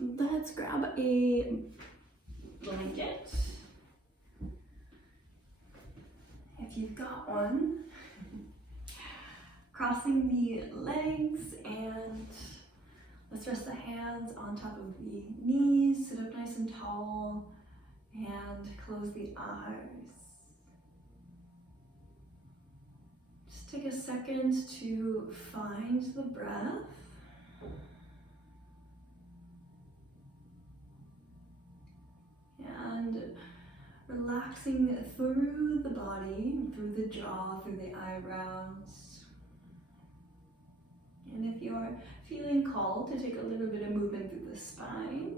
let's grab a blanket, if you've got one. Crossing the legs, and let's rest the hands on top of the knees, sit up nice and tall, and close the eyes. Just take a second to find the breath. And relaxing through the body, through the jaw, through the eyebrows. And if you're feeling called to take a little bit of movement through the spine,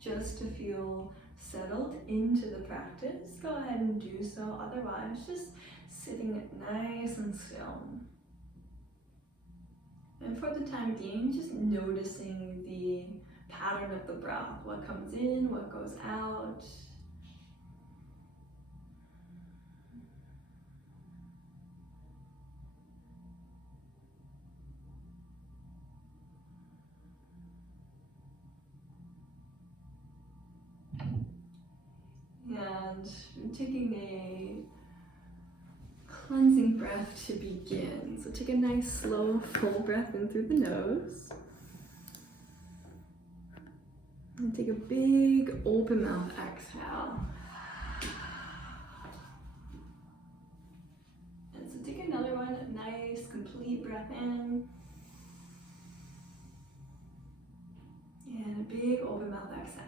just to feel settled into the practice, go ahead and do so. Otherwise, just sitting nice and still. And for the time being, just noticing the pattern of the breath, what comes in, what goes out. And taking a cleansing breath to begin. So take a nice, slow, full breath in through the nose. And take a big, open mouth exhale. And so take another one, nice, complete breath in. And a big, open mouth exhale.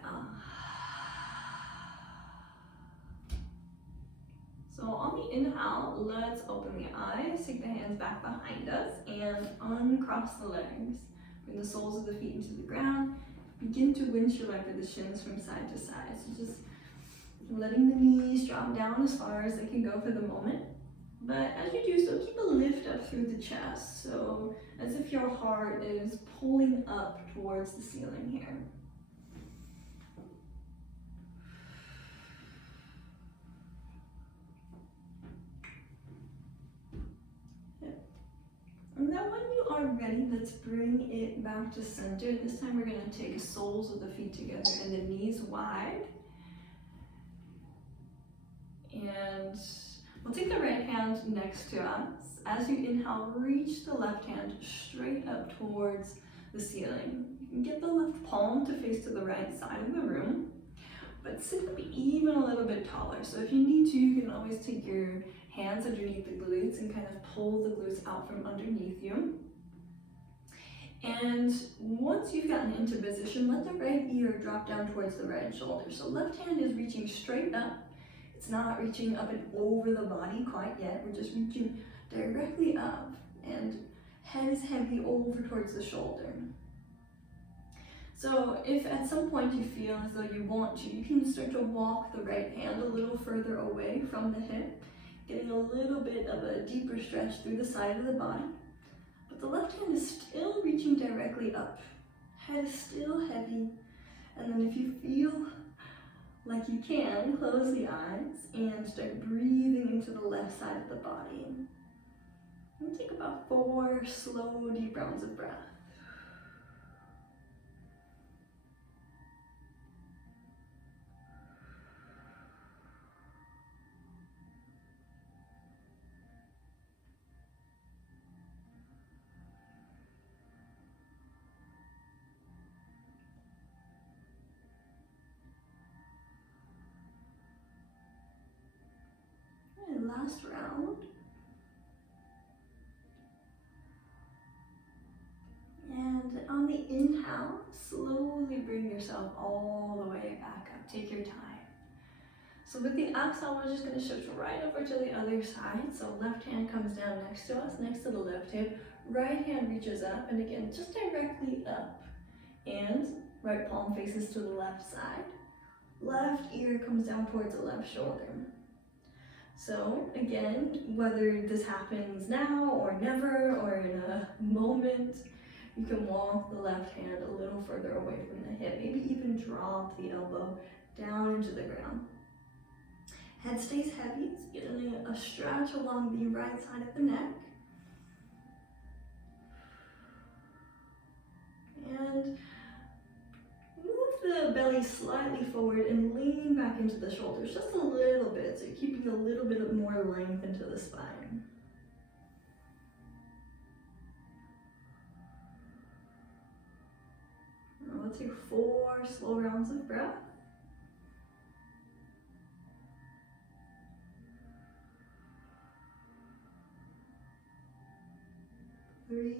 So on the inhale, let's open the eyes, take the hands back behind us, and uncross the legs. Bring the soles of the feet into the ground. Begin to windshield wiper the shins from side to side. So just letting the knees drop down as far as they can go for the moment. But as you do so, keep a lift up through the chest. So as if your heart is pulling up towards the ceiling here. And then when you are ready, let's bring it back to center. This time we're going to take the soles of the feet together and the knees wide. And we'll take the right hand next to us. As you inhale, reach the left hand straight up towards the ceiling. You can get the left palm to face to the right side of the room, but sit up even a little bit taller. So if you need to, you can always take your hands underneath the glutes and kind of pull the glutes out from underneath you. And once you've gotten into position, let the right ear drop down towards the right shoulder. So left hand is reaching straight up. It's not reaching up and over the body quite yet. We're just reaching directly up, and head is heavy over towards the shoulder. So if at some point you feel as though you want to, you can start to walk the right hand a little further away from the hip, getting a little bit of a deeper stretch through the side of the body. But the left hand is still reaching directly up. Head is still heavy. And then if you feel like you can, close the eyes and start breathing into the left side of the body. And take about 4 slow, deep rounds of breath. And last round. And on the inhale, slowly bring yourself all the way back up. Take your time. So with the exhale, we're just going to shift right over to the other side. So left hand comes down next to us, next to the left hip. Right hand reaches up, and again, just directly up. And right palm faces to the left side. Left ear comes down towards the left shoulder. So again, whether this happens now or never or in a moment, you can walk the left hand a little further away from the hip, maybe even drop the elbow down into the ground. Head stays heavy, so getting a stretch along the right side of the neck. And move belly slightly forward and lean back into the shoulders just a little bit, so you're keeping a little bit more length into the spine. Now let's take 4 slow rounds of breath. 3,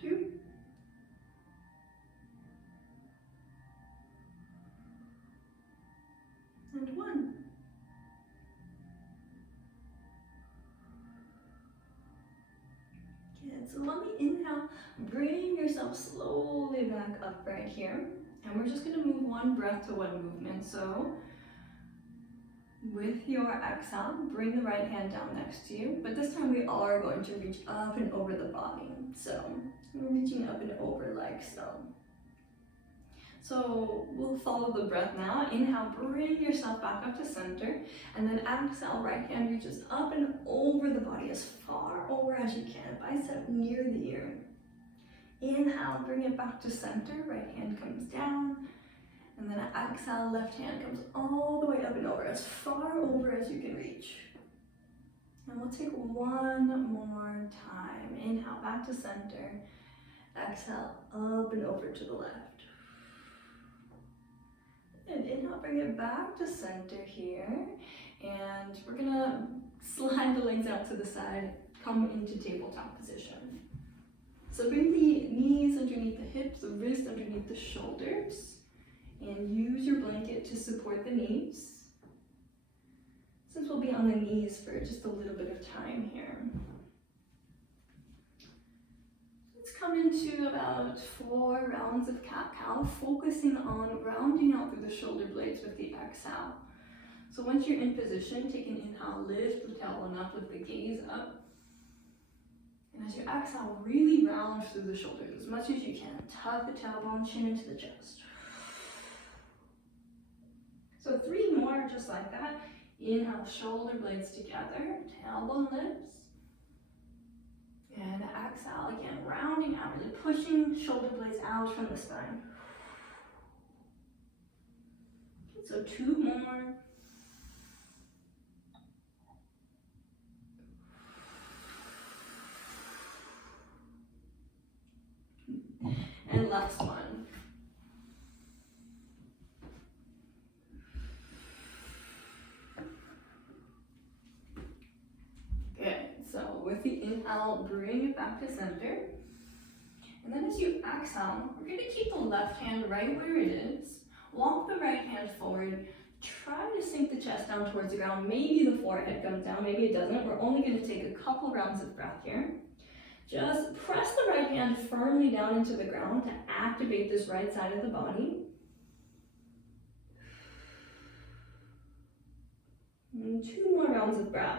2, and 1. Good. So on the inhale, bring yourself slowly back upright here. And we're just going to move one breath to one movement. So with your exhale, bring the right hand down next to you. But this time we are going to reach up and over the body. So we're reaching up and over like so. So we'll follow the breath now. Inhale, bring yourself back up to center. And then exhale, right hand reaches up and over the body as far over as you can, bicep near the ear. Inhale, bring it back to center, right hand comes down. And then exhale, left hand comes all the way up and over, as far over as you can reach. And we'll take one more time. Inhale, back to center. Exhale, up and over to the left. And inhale, bring it back to center here. And we're gonna slide the legs out to the side, come into tabletop position. So bring the knees underneath the hips, the wrists underneath the shoulders, and use your blanket to support the knees. Since we'll be on the knees for just a little bit of time here. Let's come into about 4 rounds of cat-cow, focusing on rounding out through the shoulder blades with the exhale. So once you're in position, take an inhale, lift the tailbone up, lift the gaze up. And as you exhale, really round through the shoulders as much as you can. Tuck the tailbone, chin into the chest. So 3 more just like that. Inhale, shoulder blades together, tailbone lifts. And exhale, again, rounding out, really pushing shoulder blades out from the spine. So 2 more. And last one. Good. So with the inhale, bring it back to center. And then as you exhale, we're going to keep the left hand right where it is. Walk the right hand forward. Try to sink the chest down towards the ground. Maybe the forehead comes down, maybe it doesn't. We're only going to take a couple rounds of breath here. Just press the right hand firmly down into the ground to activate this right side of the body. And 2 more rounds of breath.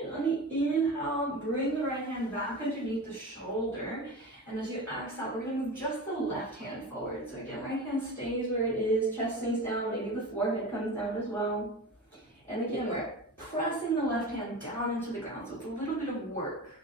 And on the inhale, bring the right hand back underneath the shoulder. And as you exhale, we're going to move just the left hand forward. So again, right hand stays where it is, chest sinks down, maybe the forehead comes down as well. And again, we're pressing the left hand down into the ground, so it's a little bit of work.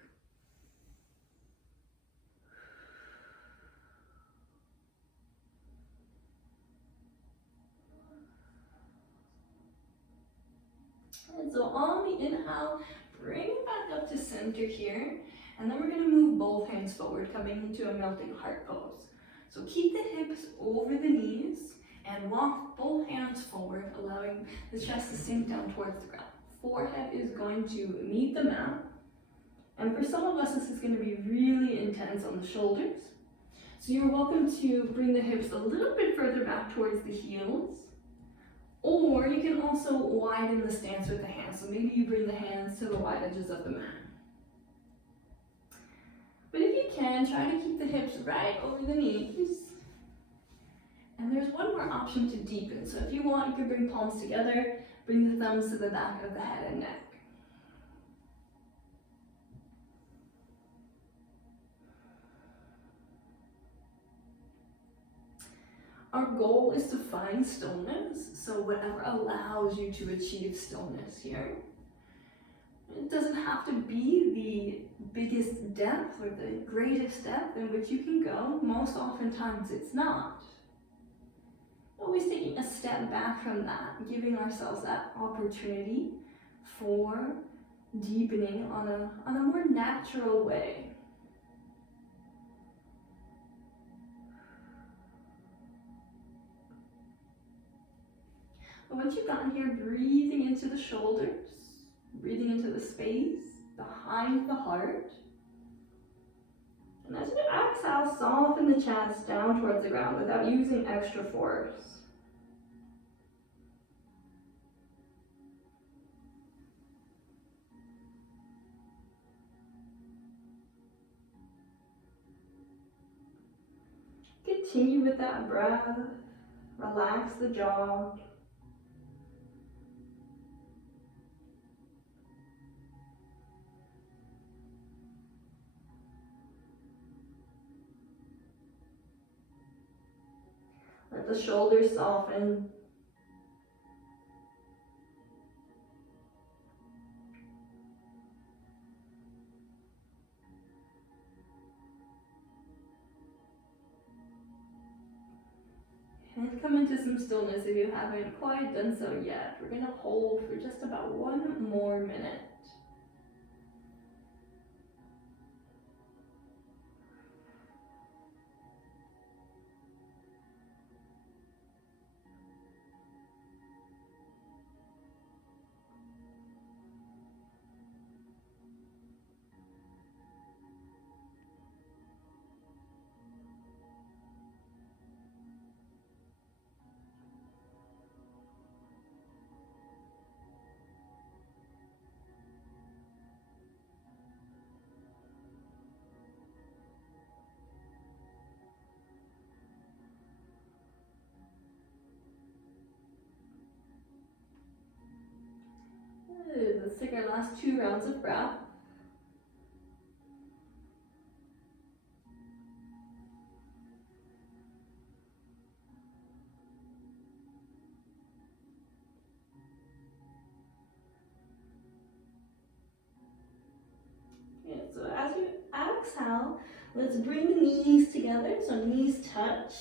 And so on the inhale, bring it back up to center here. And then we're going to move both hands forward, coming into a melting heart pose. So keep the hips over the knees and walk both hands forward, allowing the chest to sink down towards the ground. Forehead is going to meet the mat. And for some of us, this is going to be really intense on the shoulders. So you're welcome to bring the hips a little bit further back towards the heels. Or you can also widen the stance with the hands. So maybe you bring the hands to the wide edges of the mat. But if you can, try to keep the hips right over the knees. And there's one more option to deepen. So if you want, you can bring palms together, bring the thumbs to the back of the head and neck. Our goal is to find stillness, so whatever allows you to achieve stillness here. It doesn't have to be the biggest depth or the greatest depth in which you can go. Most oftentimes it's not. Always taking a step back from that, giving ourselves that opportunity for deepening on a more natural way. And once you've gotten here, breathing into the shoulders, breathing into the space behind the heart. And as you exhale, soften the chest down towards the ground without using extra force. Continue with that breath. Relax the jaw. Let the shoulders soften. And come into some stillness if you haven't quite done so yet. We're going to hold for just about 1 more minute. Let's take our last 2 rounds of breath. Okay, so as you exhale, let's bring the knees together, so knees touch.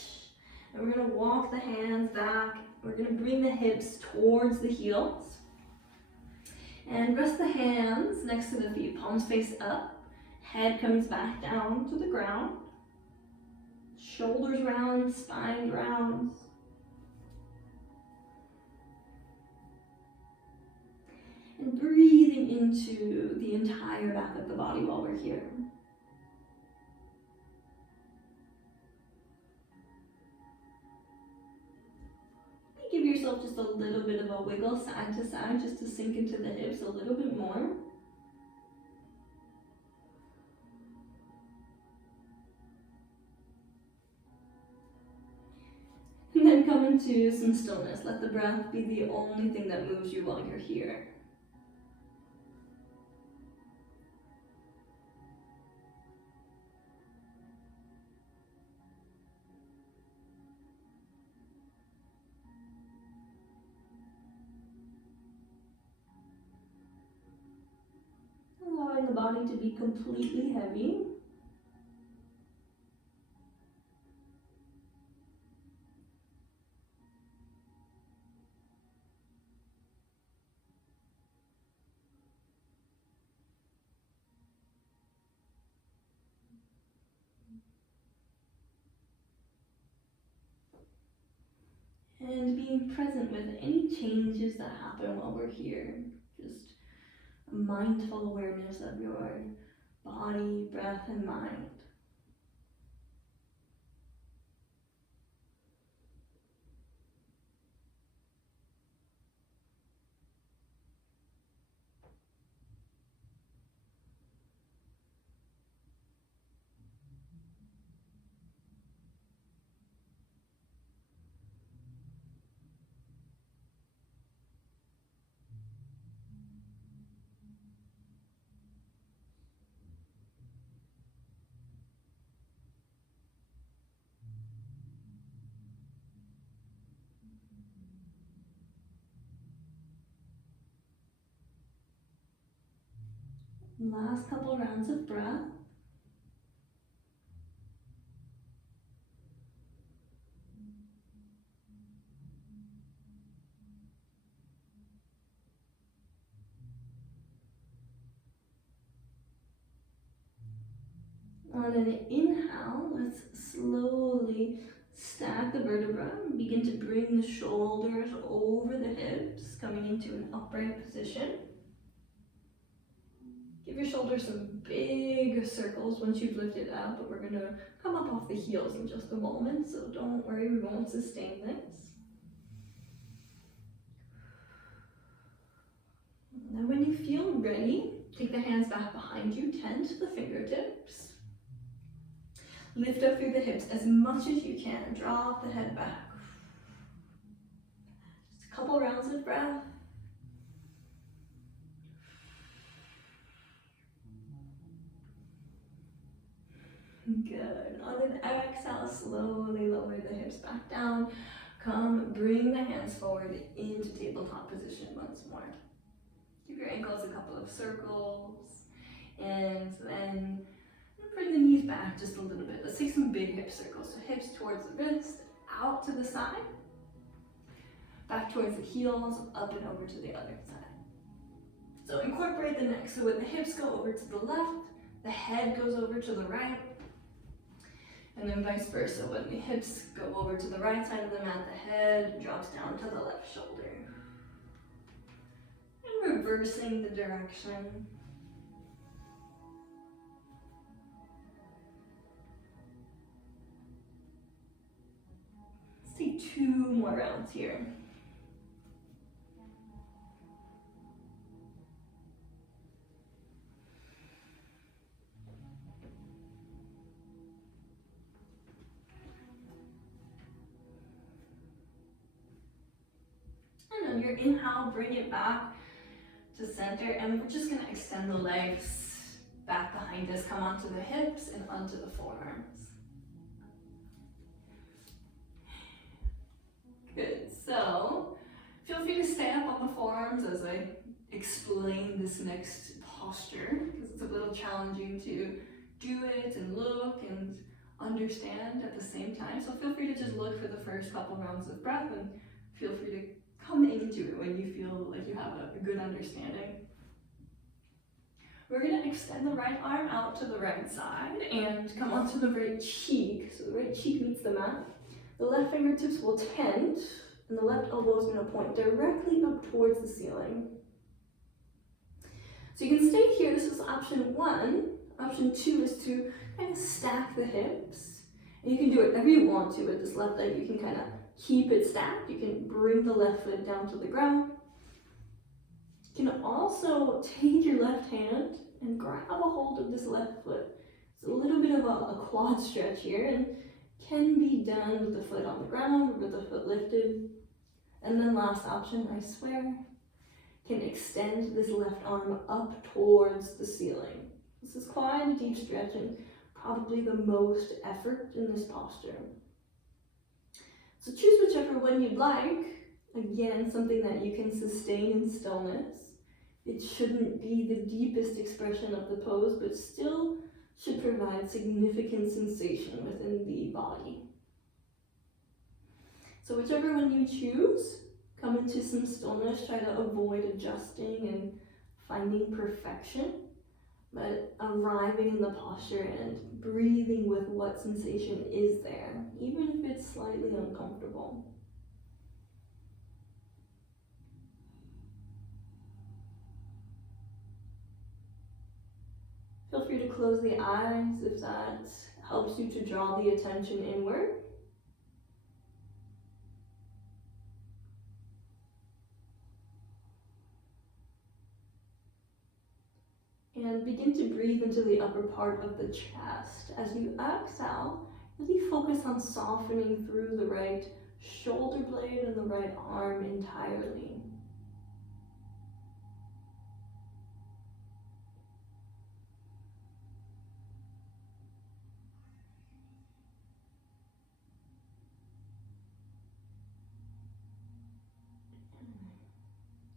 And we're going to walk the hands back. We're going to bring the hips towards the heels. And rest the hands next to the feet, palms face up. Head comes back down to the ground. Shoulders round, spine rounds. And breathing into the entire back of the body while we're here. Give yourself just a little bit of a wiggle side to side just to sink into the hips a little bit more. And then come into some stillness. Let the breath be the only thing that moves you while you're here. Allowing the body to be completely heavy. And being present with any changes that happen while we're here. Just a mindful awareness of your body, breath, and mind. Last couple rounds of breath. On an inhale, let's slowly stack the vertebra and begin to bring the shoulders over the hips, coming into an upright position. Give your shoulders some big circles once you've lifted up, but we're going to come up off the heels in just a moment, so don't worry, we won't sustain this. Now when you feel ready, take the hands back behind you, tent the fingertips. Lift up through the hips as much as you can. Drop the head back. Just a couple rounds of breath. Good. On an exhale, slowly lower the hips back down. Come, bring the hands forward into tabletop position once more. Give your ankles a couple of circles. And then bring the knees back just a little bit. Let's take some big hip circles. So hips towards the wrist, out to the side, back towards the heels, up and over to the other side. So incorporate the neck. So when the hips go over to the left, the head goes over to the right, and then vice versa. When the hips go over to the right side of the mat, the head drops down to the left shoulder. And reversing the direction. Let's take 2 more rounds here. And on your inhale, bring it back to center, and we're just going to extend the legs back behind us, come onto the hips and onto the forearms. Good, so feel free to stand up on the forearms as I explain this next posture, because it's a little challenging to do it and look and understand at the same time. So feel free to just look for the first couple rounds of breath, and feel free to come into it when you feel like you have a good understanding. We're going to extend the right arm out to the right side and come onto the right cheek. So the right cheek meets the mat. The left fingertips will tent, and the left elbow is going to point directly up towards the ceiling. So you can stay here. This is option 1. Option 2 is to kind of stack the hips. And you can do it whatever you want to with this left leg. You can kind of keep it stacked. You can bring the left foot down to the ground. You can also take your left hand and grab a hold of this left foot. It's a little bit of a quad stretch here, and can be done with the foot on the ground or with the foot lifted. And then last option, I swear, can extend this left arm up towards the ceiling. This is quite a deep stretch and probably the most effort in this posture. So choose whichever one you'd like. Again, something that you can sustain in stillness. It shouldn't be the deepest expression of the pose, but still should provide significant sensation within the body. So whichever one you choose, come into some stillness, try to avoid adjusting and finding perfection, but arriving in the posture and breathing with what sensation is there, even if it's slightly uncomfortable. Feel free to close the eyes if that helps you to draw the attention inward. And begin to breathe into the upper part of the chest. As you exhale, really focus on softening through the right shoulder blade and the right arm entirely.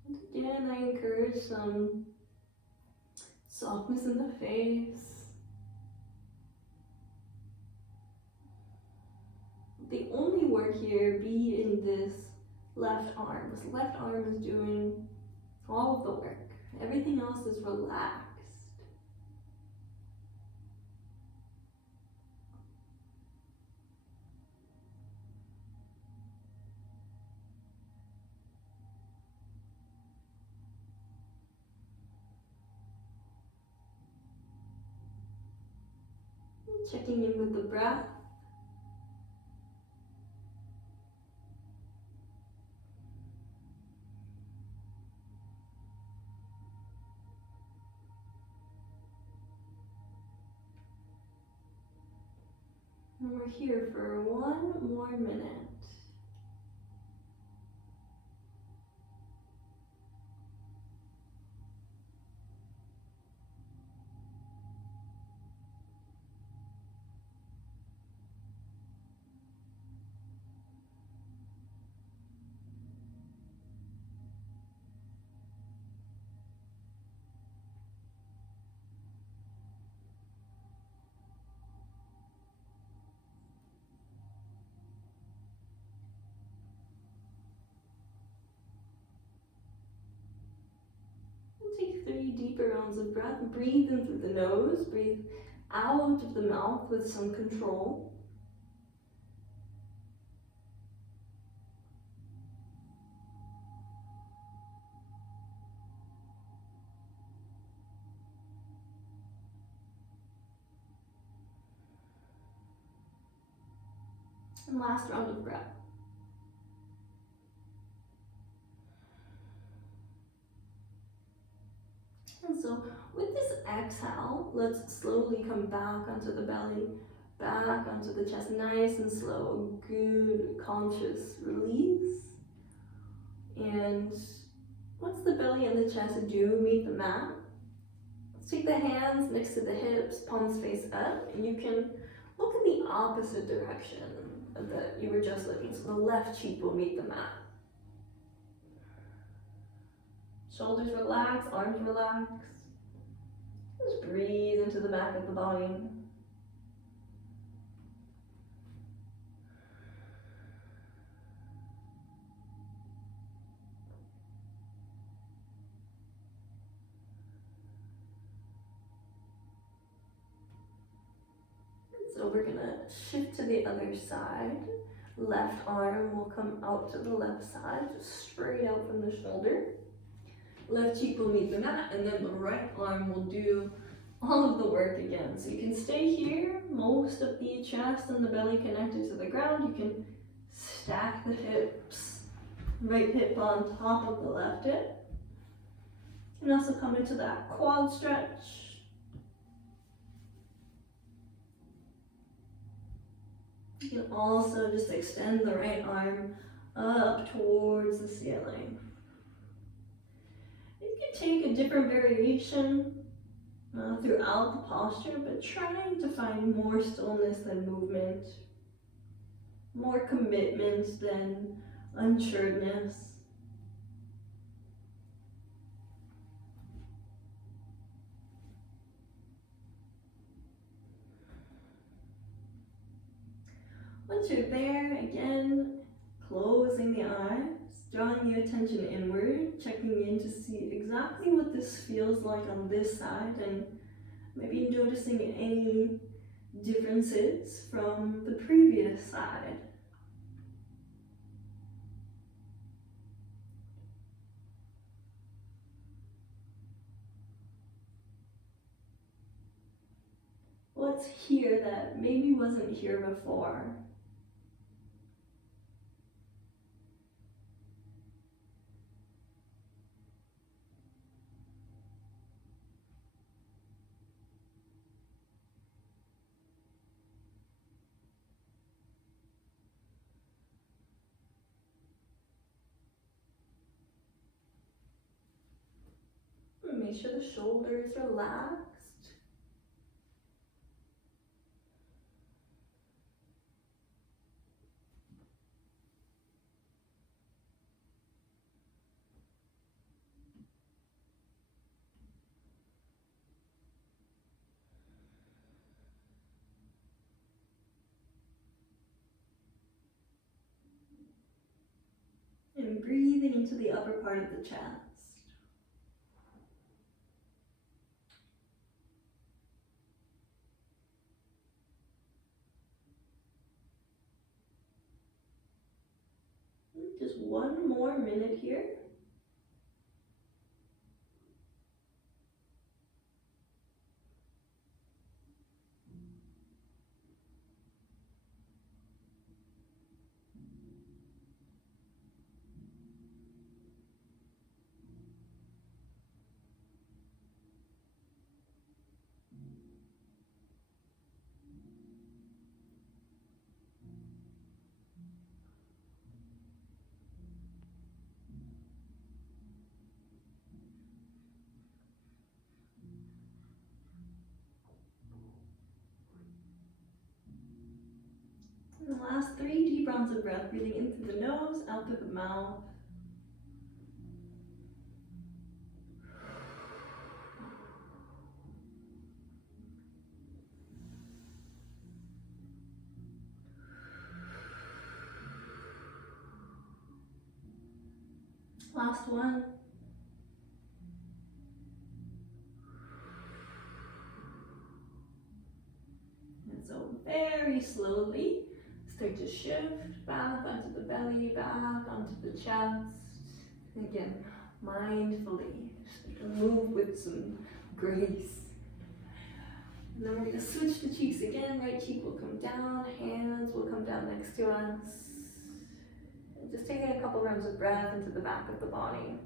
And again, I encourage some Softness in the face. The only work here be in this left arm. This left arm is doing all of the work. Everything else is relaxed. Checking in with the breath. And we're here for 1 more minute. Take 3 deeper rounds of breath. Breathe in through the nose. Breathe out of the mouth with some control. And last round of breath. And so with this exhale, let's slowly come back onto the belly, back onto the chest, nice and slow, good conscious release. And once the belly and the chest do meet the mat, let's take the hands next to the hips, palms face up, and you can look in the opposite direction that you were just looking. So the left cheek will meet the mat. Shoulders relax, arms relax. Just breathe into the back of the body. So we're gonna shift to the other side. Left arm will come out to the left side, just straight out from the shoulder. Left cheek will meet the mat, and then the right arm will do all of the work again. So you can stay here, most of the chest and the belly connected to the ground. You can stack the hips, right hip on top of the left hip. You can also come into that quad stretch. You can also just extend the right arm up towards the ceiling. You can take a different variation throughout the posture, but trying to find more stillness than movement, more commitment than unsureness. Once you're there, again, closing the eyes, drawing the attention inward, checking in to see exactly what this feels like on this side, and maybe noticing any differences from the previous side. What's here that maybe wasn't here before? Make sure the shoulders relaxed. breathing into the upper part of the chest. Just one more minute here. And the last 3 deep rounds of breath, breathing in through the nose, out through the mouth. Last one. And so very slowly, start to shift back onto the belly, back onto the chest. And again, mindfully, start to move with some grace. And then we're going to switch the cheeks again. Right cheek will come down, hands will come down next to us. And just taking a couple rounds of breath into the back of the body.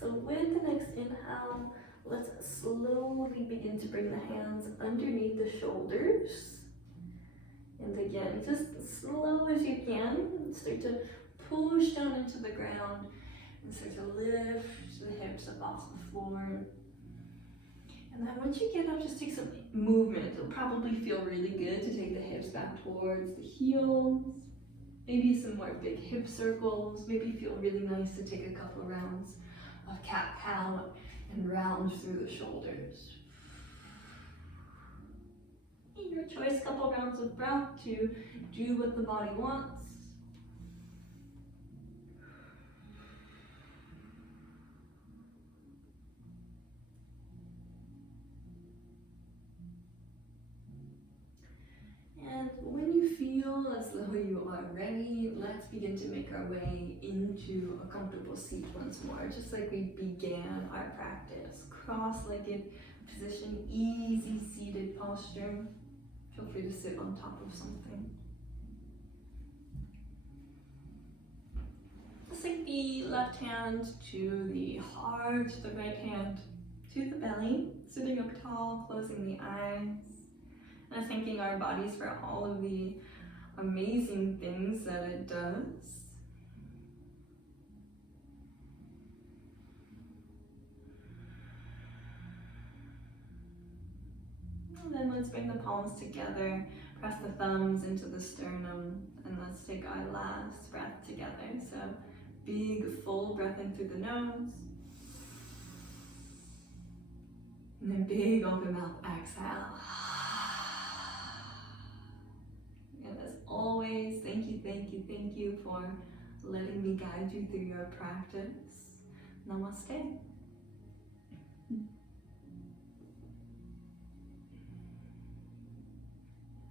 So with the next inhale, let's slowly begin to bring the hands underneath the shoulders. And again, just as slow as you can, start to push down into the ground and start to lift the hips up off the floor. And then once you get up, just take some movement. It'll probably feel really good to take the hips back towards the heels. Maybe some more big hip circles. Maybe feel really nice to take a couple rounds of cat-cow and round through the shoulders. Your choice, couple rounds of breath to do what the body wants. And when you feel as though you are ready, let's begin to make our way into a comfortable seat once more, just like we began our practice. Cross-legged position, easy seated posture. Feel free to sit on top of something. Just take the left hand to the heart, the right hand to the belly, sitting up tall, closing the eyes, and thanking our bodies for all of the amazing things that it does. And then let's bring the palms together, press the thumbs into the sternum, and let's take our last breath together. So big full breath in through the nose, and then big open mouth exhale. And as always, thank you for letting me guide you through your practice. Namaste.